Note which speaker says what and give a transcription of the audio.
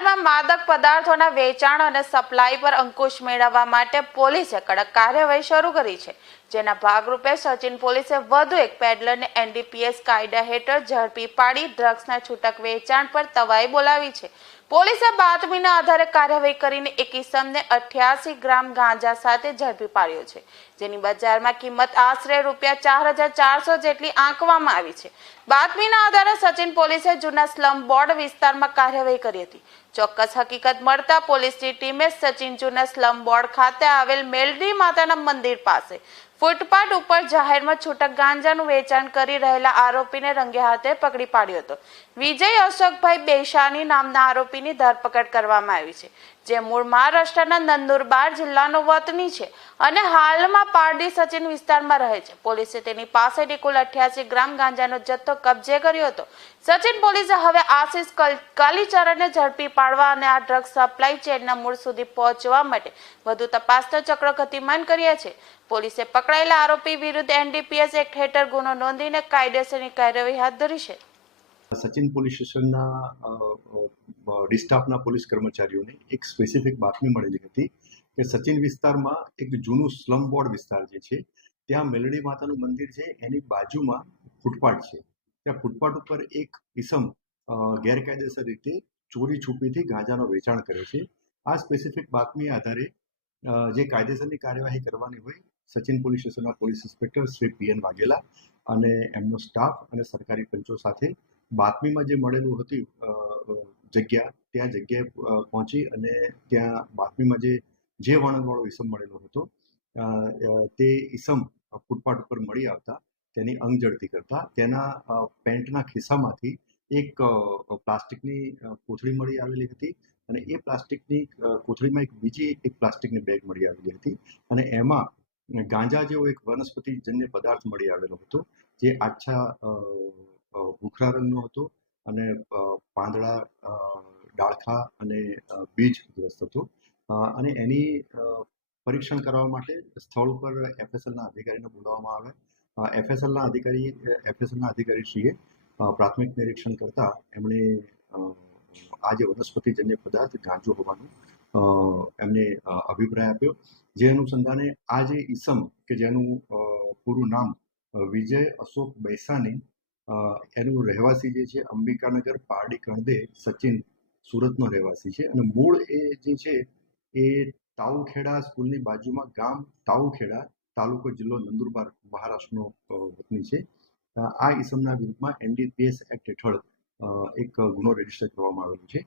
Speaker 1: શહેરમાં માદક પદાર્થોના વેચાણ અને સપ્લાય પર અંકુશ મેળવવા માટે પોલીસે કડક કાર્યવાહી શરૂ કરી છે. જેના ભાગરૂપે સચિન પોલીસે વધુ એક પેડલરને એનડીપીએસ કાયદા હેઠળ ઝડપી પાડી ડ્રગ્સના છૂટક વેચાણ પર તવાઈ બોલાવી છે. પોલીસે બાતમીના આધારે કાર્યવાહી કરીને એક ઇસમને અઠ્યાસી ગ્રામ ગાંજા સાથે ઝડપી પાડ્યો છે. જેની બજારમાં કિંમત આશરે રૂપિયા ચાર હજાર ચારસો જેટલી આંકવામાં આવી છે. બાતમીના આધારે સચિન પોલીસે જૂના સ્લમ બોર્ડ વિસ્તારમાં કાર્યવાહી કરી હતી. ચોક્કસ હકીકત મળતા પોલીસની ટીમે સચિન જૂના સ્લમ બોર્ડ ખાતે આવેલ મેલડી માતાના મંદિર પાસે ફૂટપાથ ઉપર જાહેરમાં છૂટક ગાંજાનું વેચાણ કરી રહેલા આરોપીને રંગે હાથે પકડી પાડ્યો હતો. વિજય અશોકભાઈ બેશાની નામના આરોપીની ધરપકડ કરવામાં આવી છે. જે મૂળ મહારાષ્ટ્રના નંદુરબાર જિલ્લાનો વતની છે અને હાલમાં પારડી સચિન વિસ્તારમાં રહે છે. પોલીસે તેની પાસેથી કુલ અઠ્યાસી ગ્રામ ગાંજાનો જથ્થો કબજે કર્યો હતો. સચિન પોલીસે હવે આશીષ કાલીચરણને ઝડપી પાડવા અને આ ડ્રગ સપ્લાય ચેનના મૂળ સુધી પહોંચવા માટે વધુ તપાસના ચક્ર ગતિમાન કર્યા છે. પોલીસે પકડાયેલા આરોપી વિરુદ્ધ એનડીપીએસ એક્ટ હેઠળ ગુનો નોંધીને કાયદેસરની કાર્યવાહી હાથ ધરી છે.
Speaker 2: સચિન પોલીસ સ્ટેશનના અ, અ, ડિસ્ટાફના પોલીસ કર્મચારીઓને એક સ્પેસિફિક બાતમી મળેલી હતી કે સચિન વિસ્તારમાં એક જૂનું સ્લમ બોર્ડ વિસ્તાર જે છે ત્યાં મેલડી માતાનું મંદિર છે એની બાજુમાં ફૂટપાથ છે. ત્યાં ફૂટપાથ ઉપર એક ઇસમ ગેરકાયદેસર રીતે ચોરી છુપીથી ગાંજાનો વેચાણ કરે છે. આ સ્પેસિફિક બાતમી આધારે જે કાયદેસરની કાર્યવાહી કરવાની હોય સચિન પોલીસ સ્ટેશનના police inspector Shri P N Vaghela અને એમનો સ્ટાફ અને સરકારી પંચો સાથે બાતમીમાં જે મળેલું હતું જગ્યા ત્યાં જગ્યાએ પહોંચી અને ત્યાં બાતમીમાં જે જે વર્ણનવાળો ઈસમ મળેલો હતો તે ઈસમ ફૂટપાથ ઉપર મળી આવતા, તેની અંગ ઝડપી કરતા, તેના પેન્ટના ખિસ્સામાંથી એક પ્લાસ્ટિકની કોથળી મળી આવેલી હતી અને એ પ્લાસ્ટિકની કોથળીમાં એક બીજી એક પ્લાસ્ટિકની બેગ મળી આવેલી હતી અને એમાં ગાંજા જેવો એક વનસ્પતિજન્ય પદાર્થ મળી આવેલો હતો, જે આછા ભૂખરા રંગનો હતો અને પાંદડા ડાળખા અને બીજ બીજગ્રસ્ત હતો. અને એની પરીક્ષણ કરવા માટે સ્થળ ઉપર એફએસએલના અધિકારીને બોલાવવામાં આવે એફએસએલના અધિકારી એફએસએલના અધિકારીશ્રીએ પ્રાથમિક નિરીક્ષણ કરતા એમણે આ જે વનસ્પતિજન્ય પદાર્થ ગાંજો હોવાનું એમને અભિપ્રાય આપ્યો. જે અનુસંધાને આ જે ઈસમ, કે જેનું પૂરું નામ વિજય અશોક બૈસાની એનું રહેવાસી જે છે અંબિકાનગર, પારડી કણદે સચિન સુરતનો રહેવાસી છે. અને મૂળ એ જે છે એ તાઉખેડા સ્કૂલની બાજુમાં ગામ તાઉખેડા તાલુકો જિલ્લો નંદુરબાર, મહારાષ્ટ્રનો વતની છે. આ ઈસમના વિરુદ્ધમાં એનડીપીએસ એક્ટ હેઠળ એક ગુનો રજિસ્ટર કરવામાં આવેલો છે.